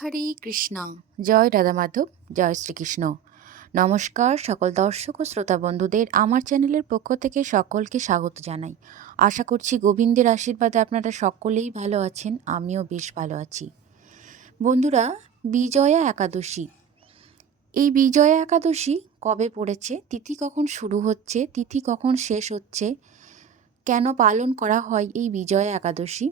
হরে কৃষ্ণ। জয় রাধা মাধব, জয় শ্রীকৃষ্ণ। নমস্কার সকল দর্শক ও শ্রোতা বন্ধুদের আমার চ্যানেলের পক্ষ থেকে সকলকে স্বাগত জানাই। আশা করছি গোবিন্দের আশীর্বাদে আপনারা সকলেই ভালো আছেন, আমিও বেশ ভালো আছি। বন্ধুরা, বিজয়া একাদশী। এই বিজয়া একাদশী কবে পড়েছে, তিথি কখন শুরু হচ্ছে, তিথি কখন শেষ হচ্ছে, কেন পালন করা হয় এই বিজয়া একাদশী?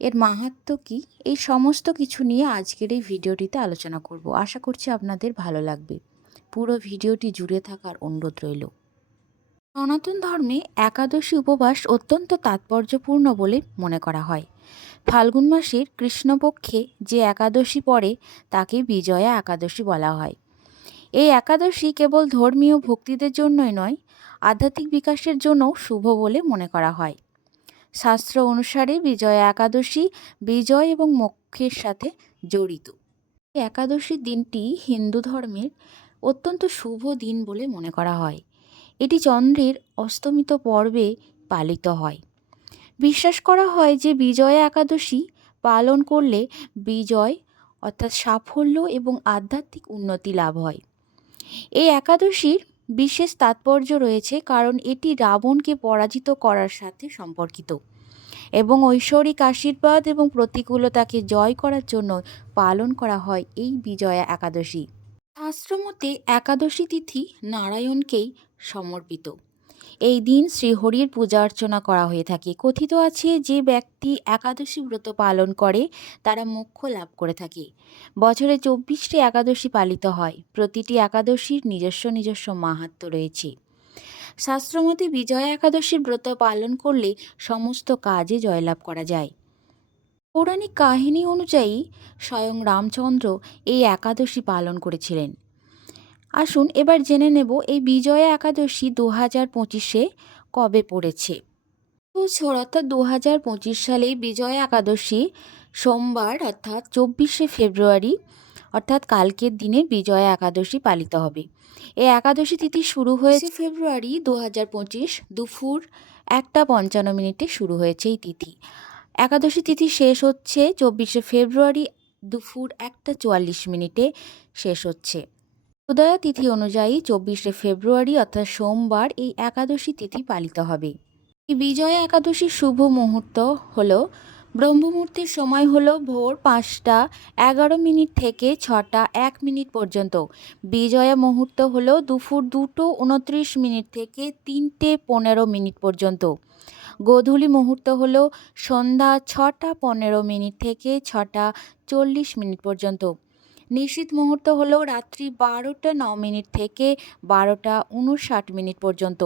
এর মাহাত্ম্য কী? এই সমস্ত কিছু নিয়ে আজকের এই ভিডিওটিতে আলোচনা করব। আশা করছি আপনাদের ভালো লাগবে। পুরো ভিডিওটি জুড়ে থাকার অনুরোধ রইল। সনাতন ধর্মে একাদশী উপবাস অত্যন্ত তাৎপর্যপূর্ণ বলে মনে করা হয়। ফাল্গুন মাসের কৃষ্ণপক্ষে যে একাদশী পড়ে, তাকে বিজয়া একাদশী বলা হয়। এই একাদশী কেবল ধর্মীয় ভক্তিদের জন্যই নয়, আধ্যাত্মিক বিকাশের জন্যও শুভ বলে মনে করা হয়। শাস্ত্র অনুসারে বিজয়া একাদশী, বিজয় এবং মোক্ষের সাথে জড়িত। একাদশীর দিনটি হিন্দু ধর্মের অত্যন্ত শুভ দিন বলে মনে করা হয়। এটি চন্দ্রের অস্তমিত পর্বে পালিত হয়। বিশ্বাস করা হয় যে বিজয়া একাদশী পালন করলে বিজয় অর্থাৎ সাফল্য এবং আধ্যাত্মিক উন্নতি লাভ হয়। এই একাদশীর বিশেষ তাৎপর্য রয়েছে কারণ এটি রাবণকে পরাজিত করার সাথে সম্পর্কিত এবং ঐশ্বরিক আশীর্বাদ এবং প্রতিকূলতাকে জয় করার জন্য পালন করা হয় এই বিজয়া একাদশী। শাস্ত্রমতে একাদশী তিথি নারায়ণকেই সমর্পিত। এই দিন শ্রীহরির পূজা অর্চনা করা হয়ে থাকে। কথিত আছে যে ব্যক্তি একাদশী ব্রত পালন করে, তারা মোক্ষ লাভ করে থাকে। বছরে চব্বিশটি একাদশী পালিত হয়। প্রতিটি একাদশীর নিজস্ব নিজস্ব মাহাত্ম্য রয়েছে। শাস্ত্রমতে বিজয়া একাদশীর ব্রত পালন করলে সমস্ত কাজে জয়লাভ করা যায়। পৌরাণিক কাহিনী অনুযায়ী স্বয়ং রামচন্দ্র এই একাদশী পালন করেছিলেন। আসুন এবার জেনে নেব এই বিজয়া একাদশী দু হাজার পঁচিশে কবে পড়েছে। বছর অর্থাৎ দু হাজার পঁচিশ সালে বিজয়া একাদশী সোমবার, অর্থাৎ চব্বিশে ফেব্রুয়ারি, অর্থাৎ কালকের দিনে বিজয়া একাদশী পালিত হবে। এই একাদশী তিথি শুরু হয়েছে ফেব্রুয়ারি দু হাজার পঁচিশ, দুপুর একটা পঞ্চান্ন মিনিটে শুরু হয়েছে এই তিথি। একাদশী তিথি শেষ হচ্ছে চব্বিশে ফেব্রুয়ারি, দুপুর একটা চুয়াল্লিশ মিনিটে শেষ হচ্ছে। উদয়া তিথি অনুযায়ী চব্বিশে ফেব্রুয়ারি অর্থাৎ সোমবার এই একাদশী তিথি পালিত হবে। এই বিজয়া একাদশীর শুভ মুহূর্ত হলো ব্রহ্মমূর্তির সময় হল ভোর পাঁচটা এগারো মিনিট থেকে ছটা এক মিনিট পর্যন্ত। বিজয়া মুহূর্ত হল দুপুর দুটো উনত্রিশ মিনিট থেকে তিনটে পনেরো মিনিট পর্যন্ত। গোধূলি মুহূর্ত হল সন্ধ্যা ছটা পনেরো মিনিট থেকে ছটা চল্লিশ মিনিট পর্যন্ত। নিশীত মুহূর্ত হলো রাত্রি বারোটা ন মিনিট থেকে বারোটা উনষাট মিনিট পর্যন্ত।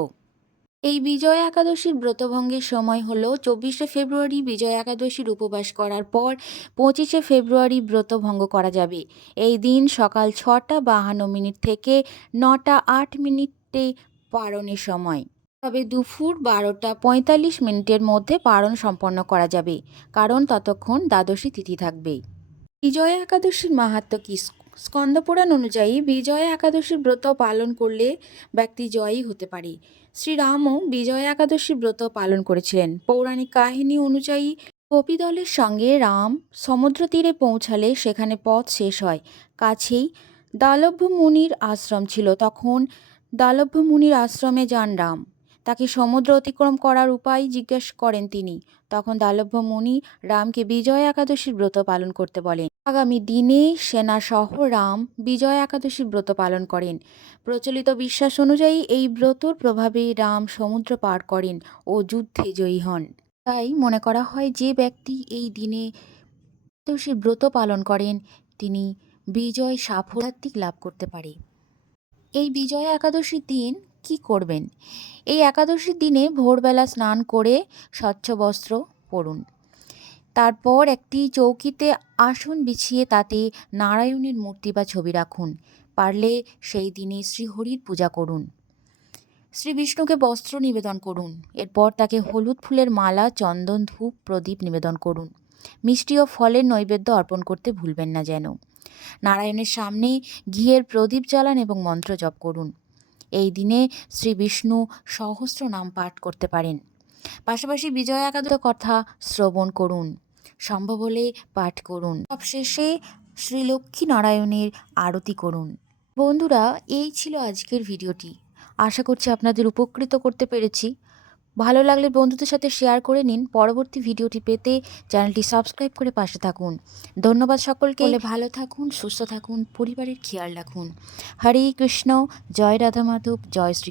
এই বিজয়া একাদশীর ব্রতভঙ্গের সময় হলো চব্বিশে ফেব্রুয়ারি বিজয়া একাদশীর উপবাস করার পর পঁচিশে ফেব্রুয়ারি ব্রতভঙ্গ করা যাবে। এই দিন সকাল ছটা বাহান্ন মিনিট থেকে নটা আট মিনিটে পারণের সময়। তবে দুপুর বারোটা পঁয়তাল্লিশ মিনিটের মধ্যে পারণ সম্পন্ন করা যাবে, কারণ ততক্ষণ দ্বাদশী তিথি থাকবে। বিজয়া একাদশীর মাহাত্ম্য কী? স্কন্দপুরাণ অনুযায়ী বিজয়া একাদশীর ব্রত পালন করলে ব্যক্তি জয়ী হতে পারে। শ্রীরামও বিজয়া একাদশীর ব্রত পালন করেছিলেন। পৌরাণিক কাহিনী অনুযায়ী গোপীদলের সঙ্গে রাম সমুদ্র তীরে পৌঁছালে সেখানে পথ শেষ হয়। কাছেই দালভ্য মুনির আশ্রম ছিল। তখন দালভ্য মুনির আশ্রমে যান রাম। তাকে সমুদ্র অতিক্রম করার উপায় জিজ্ঞেস করেন তিনি। তখন দালভ্য মুনি রামকে বিজয় একাদশীর ব্রত পালন করতে বলেন। আগামী দিনে সেনা সহ রাম বিজয় একাদশীর ব্রত পালন করেন। প্রচলিত বিশ্বাস অনুযায়ী এই ব্রতর প্রভাবে রাম সমুদ্র পার করেন ও যুদ্ধে জয়ী হন। তাই মনে করা হয় যে ব্যক্তি এই দিনে একাদশীর ব্রত পালন করেন, তিনি বিজয় সাফল্যাত্মিক লাভ করতে পারে। এই বিজয়া একাদশীর দিন কি করবেন? এই একাদশীর দিনে ভোরবেলা স্নান করে স্বচ্ছ বস্ত্র পরুন। তারপর একটি চৌকিতে আসন বিছিয়ে তাতে নারায়ণের মূর্তি বা ছবি রাখুন। পারলে সেই দিনে শ্রীহরির পূজা করুন। শ্রী বিষ্ণুকে বস্ত্র নিবেদন করুন। এরপর তাকে হলুদ ফুলের মালা, চন্দন, ধূপ, প্রদীপ নিবেদন করুন। মিষ্টি ও ফলের নৈবেদ্য অর্পণ করতে ভুলবেন না যেন। নারায়ণের সামনে ঘিয়ের প্রদীপ জ্বালান এবং মন্ত্র জপ করুন। এই দিনে শ্রী বিষ্ণু সহস্র নাম পাঠ করতে পারেন। পাশাপাশি বিজয় একাদশ কথা শ্রবণ করুন। সম্ভব হলে পাঠ করুন। সবশেষে শ্রী লক্ষ্মী নারায়ণের আরতি করুন। বন্ধুরা, এই ছিল আজকের ভিডিওটি। আশা করছি আপনাদের উপকৃত করতে পেরেছি। ভালো লাগলে বন্ধুদের সাথে শেয়ার করে নিন। পরবর্তী ভিডিওটি পেতে চ্যানেলটি সাবস্ক্রাইব করে পাশে থাকুন। ধন্যবাদ সকলকে। ভালো থাকুন, সুস্থ থাকুন, পরিবারের খেয়াল রাখুন। হরে কৃষ্ণ, জয় রাধা মাধব জয় শ্রী